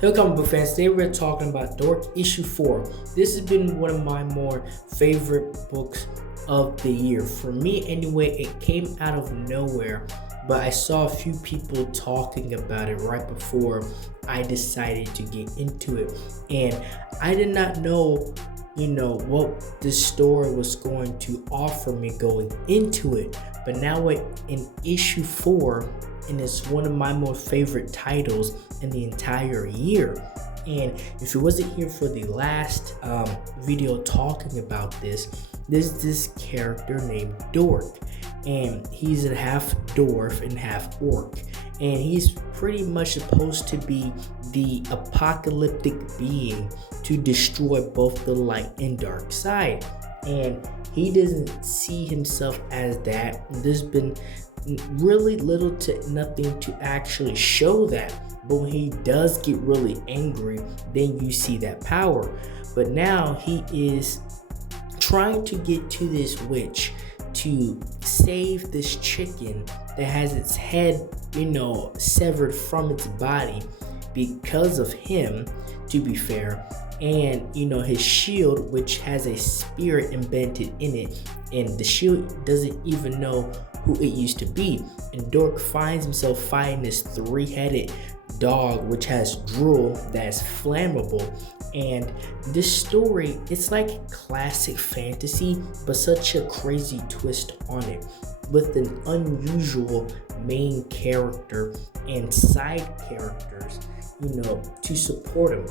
Hello comic book fans, today we're talking about Dork issue 4. This has been one of my more favorite books of the year. For me anyway, it came out of nowhere, but I saw a few people talking about it right before I decided to get into it. And I did not know, what this story was going to offer me going into it. But now we're in issue 4, and it's one of my more favorite titles in the entire year. And if you wasn't here for the last video talking about this, there's this character named Dork, and he's a half dwarf and half orc, and he's pretty much supposed to be the apocalyptic being to destroy both the light and dark side. And he doesn't see himself as that. There's been really little to nothing to actually show that, but when he does get really angry, then you see that power. But now he is trying to get to this witch to save this chicken that has its head severed from its body because of him, to be fair. And his shield, which has a spirit embedded in it, and the shield doesn't even know who it used to be. And Dork finds himself fighting this 3-headed dog which has drool that's flammable. And this story, it's like classic fantasy, but such a crazy twist on it, with an unusual main character and side characters to support him.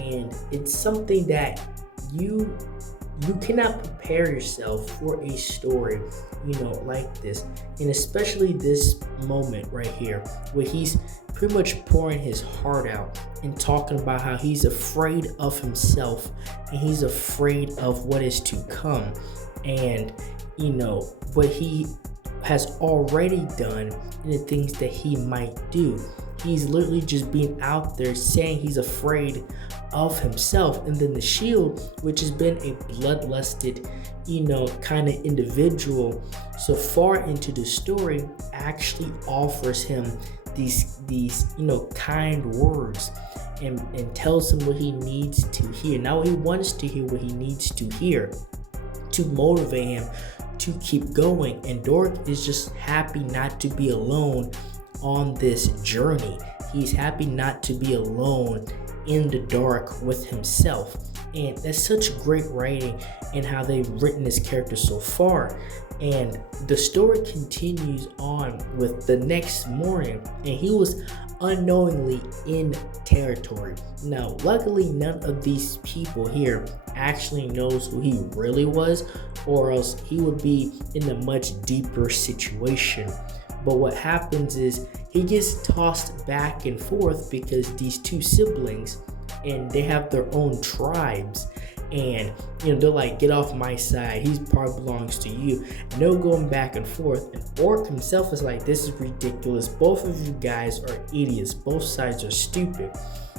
And it's something that you cannot prepare yourself for a story like this, and especially this moment right here where he's pretty much pouring his heart out and talking about how he's afraid of himself and he's afraid of what is to come, and what he has already done and the things that he might do. He's literally just being out there saying he's afraid of himself. And then the shield, which has been a bloodlusted kind of individual so far into the story, actually offers him these kind words and tells him what he needs to hear. Now he wants to hear what he needs to hear to motivate him to keep going. And Dork is just happy not to be alone on this journey. He's happy not to be alone in the dark with himself. And that's such great writing and how they've written this character so far. And the story continues on with the next morning, and he was unknowingly in territory. Now, luckily, none of these people here actually knows who he really was, or else he would be in a much deeper situation. But what happens is he gets tossed back and forth because these two siblings, and they have their own tribes, and they're like, get off my side, he probably belongs to you, and they're going back and forth. And Orc himself is like, this is ridiculous, both of you guys are idiots, both sides are stupid.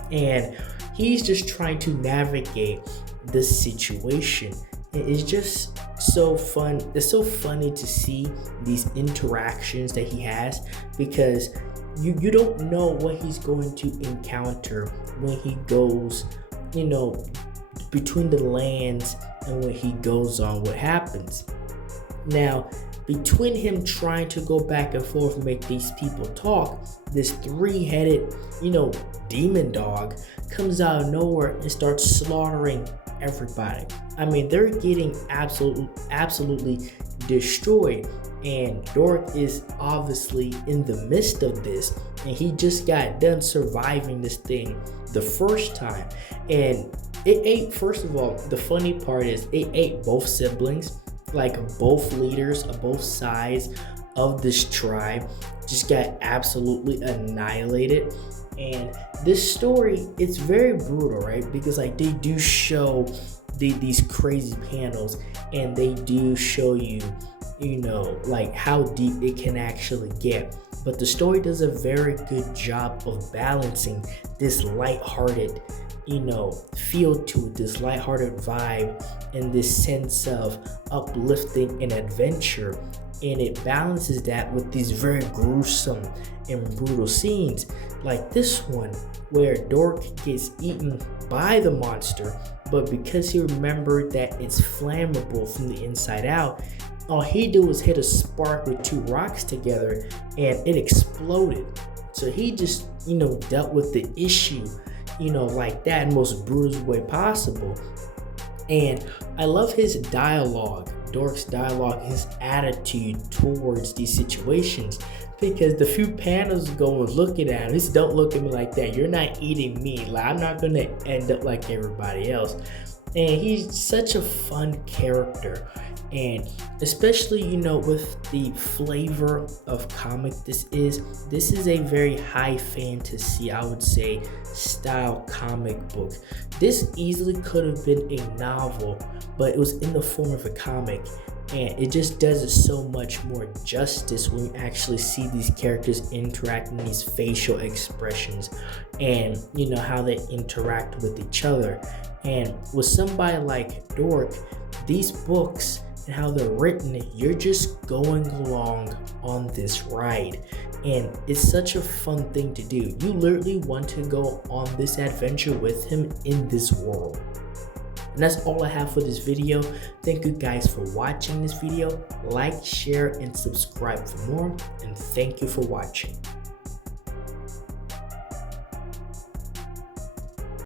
And he's just trying to navigate this situation. It's just so fun. It's so funny to see these interactions that he has, because you don't know what he's going to encounter when he goes between the lands, and when he goes on what happens. Now, between him trying to go back and forth and make these people talk, this 3-headed demon dog comes out of nowhere and starts slaughtering everybody. I mean, they're getting absolutely destroyed, and Dork is obviously in the midst of this, and he just got done surviving this thing the first time. And it ate, first of all, the funny part is it ate both siblings, like both leaders of both sides of this tribe just got absolutely annihilated. And this story, it's very brutal, right? Because like they do show these crazy panels, and they do show you like how deep it can actually get. But the story does a very good job of balancing this lighthearted feel to it, this lighthearted vibe, and this sense of uplifting and adventure. and it balances that with these very gruesome and brutal scenes, like this one where Dork gets eaten by the monster, but because he remembered that it's flammable from the inside out, all he did was hit a spark with two rocks together and it exploded. So he just, dealt with the issue, like that in the most brutal way possible. And I love his dialogue, Dork's dialogue, his attitude towards these situations. Because the few panels going looking at him, he said, "Don't look at me like that. You're not eating me. Like, I'm not gonna end up like everybody else." And he's such a fun character. And especially, with the flavor of comic this is a very high fantasy, I would say, style comic book. This easily could have been a novel, but it was in the form of a comic. And it just does it so much more justice when you actually see these characters interacting, these facial expressions, and how they interact with each other. And with somebody like Dork, these books and how they're written, you're just going along on this ride. And it's such a fun thing to do. You literally want to go on this adventure with him in this world. And that's all I have for this video. Thank you guys for watching this video. Like, share, and subscribe for more. And thank you for watching.